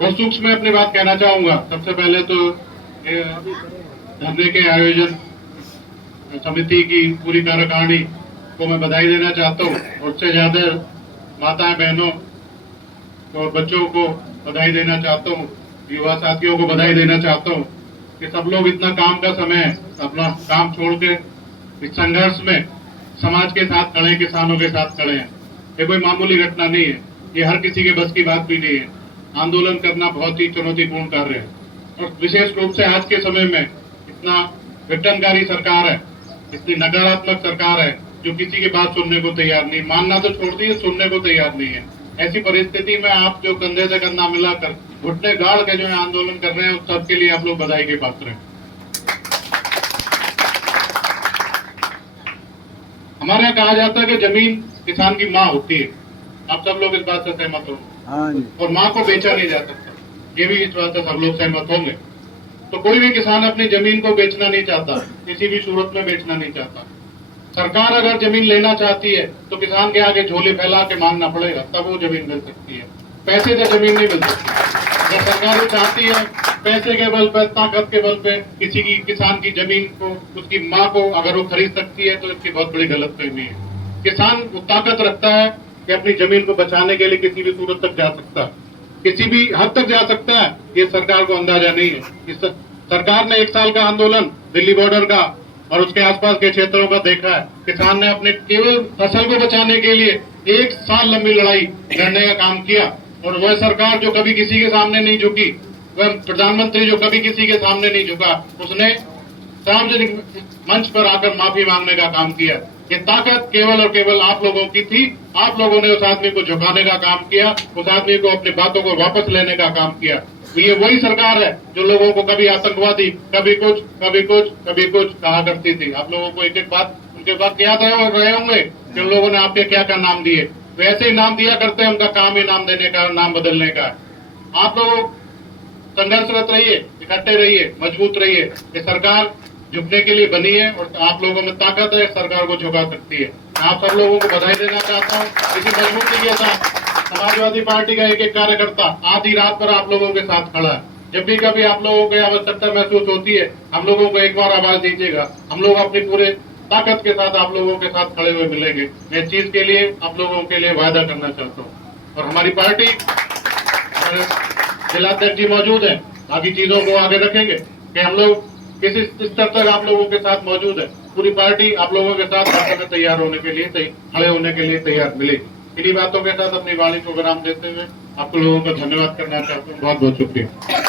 बहुत सूक्ष्म में अपनी बात कहना चाहूंगा। सबसे पहले तो ये धरने के आयोजन समिति की पूरी कार्यकारिणी को मैं बधाई देना चाहता हूँ, और उससे ज्यादा माताएं बहनों और बच्चों को बधाई देना चाहता हूँ, युवा साथियों को बधाई देना चाहता हूँ कि सब लोग इतना काम का समय अपना काम छोड़ के इस संघर्ष में समाज के साथ खड़े, किसानों के साथ खड़े हैं। ये कोई मामूली घटना नहीं है, ये हर किसी के बस की बात भी नहीं है। आंदोलन करना बहुत ही चुनौतीपूर्ण कार्य है, और विशेष रूप से आज के समय में इतना विघटनकारी सरकार है, इतनी नकारात्मक सरकार है जो किसी की बात सुनने को तैयार नहीं, मानना तो छोड़ दिए, सुनने को तैयार नहीं है। ऐसी परिस्थिति में आप जो कंधे से कंधा मिलाकर घुटने गाड़ के जो है आंदोलन कर रहे हैं, उस सबके लिए आप लोग बधाई के पात्र हैं। हमारे यहाँ कहा जाता है कि जमीन किसान की माँ होती है। आप सब लोग इस बात से सहमत हो? और माँ को बेचा नहीं जा सकता, ये भी इस बात से सब लोग सहमत होंगे। तो कोई भी किसान अपनी जमीन को बेचना नहीं चाहता, किसी भी सूरत में बेचना नहीं चाहता। सरकार अगर जमीन लेना चाहती है तो किसान के आगे झोली फैला के मांगना पड़ेगा, तब वो जमीन मिल सकती है। पैसे से जमीन नहीं मिल सकती। अगर सरकार चाहती है पैसे के बल पर, ताकत के बल पे किसी की, किसान की जमीन को, उसकी माँ को अगर वो खरीद सकती है, तो इसकी बहुत बड़ी गलतफहमी है। किसान वो ताकत रखता है कि अपनी जमीन को बचाने के लिए किसी भी सूरत तक जा सकता है, किसी भी हद तक जा सकता है। ये सरकार को अंदाजा नहीं है। इस सरकार ने 1 साल का आंदोलन दिल्ली बॉर्डर का और उसके आसपास के क्षेत्रों का देखा है। किसान ने अपने केवल फसल को बचाने के लिए 1 साल लंबी लड़ाई लड़ने का काम किया, और वह सरकार जो कभी किसी के सामने नहीं झुकी, वह प्रधानमंत्री जो कभी किसी के सामने नहीं झुका, उसने सार्वजनिक मंच पर आकर माफी मांगने का काम किया। ये ताकत केवल और केवल आप लोगों की थी। आप लोगों ने उस आदमी को झुकाने का काम किया, उस आदमी को अपनी बातों को वापस लेने का काम किया। तो ये वही सरकार है जो लोगों को कभी आतंकवादी, कभी कुछ कभी कुछ कभी कुछ कहा करती थी। आप लोगों को एक एक बात उनके बाद याद रहे होंगे कि उन लोगों ने आपके क्या क्या नाम दिए। वैसे ही नाम दिया करते हैं, उनका काम ही नाम देने का, नाम बदलने का है। आप लोग संघर्षरत रहिए, इकट्ठे रहिए, मजबूत रहिए। ये सरकार झुकने के लिए बनी है, और आप लोगों में ताकत है, सरकार को झुका सकती है। मैं आप सब लोगों को बधाई देना चाहता हूँ। इसी मजबूती के साथ समाजवादी पार्टी का एक एक कार्यकर्ता आधी रात पर आप लोगों के साथ खड़ा है। जब भी कभी आप लोगों को आवश्यकता महसूस होती है, हम लोगों को एक बार आवाज दीजिएगा। हम लोग अपनी पूरे ताकत के साथ आप लोगों के साथ खड़े हुए मिलेंगे। मैं इस चीज के लिए आप लोगों के लिए वादा करना चाहता हूँ। और हमारी पार्टी, जिलाध्यक्ष जी मौजूद है, बाकी चीजों को आगे रखेंगे कि हम लोग किस स्तर तक आप लोगों के साथ मौजूद है। पूरी पार्टी आप लोगों के साथ में तैयार होने के लिए, खड़े होने के लिए तैयार मिलेगी। इन्हीं बातों के साथ अपनी वाणी को विराम देते हुए आप लोगों का धन्यवाद करना चाहता हूँ। बहुत बहुत शुक्रिया।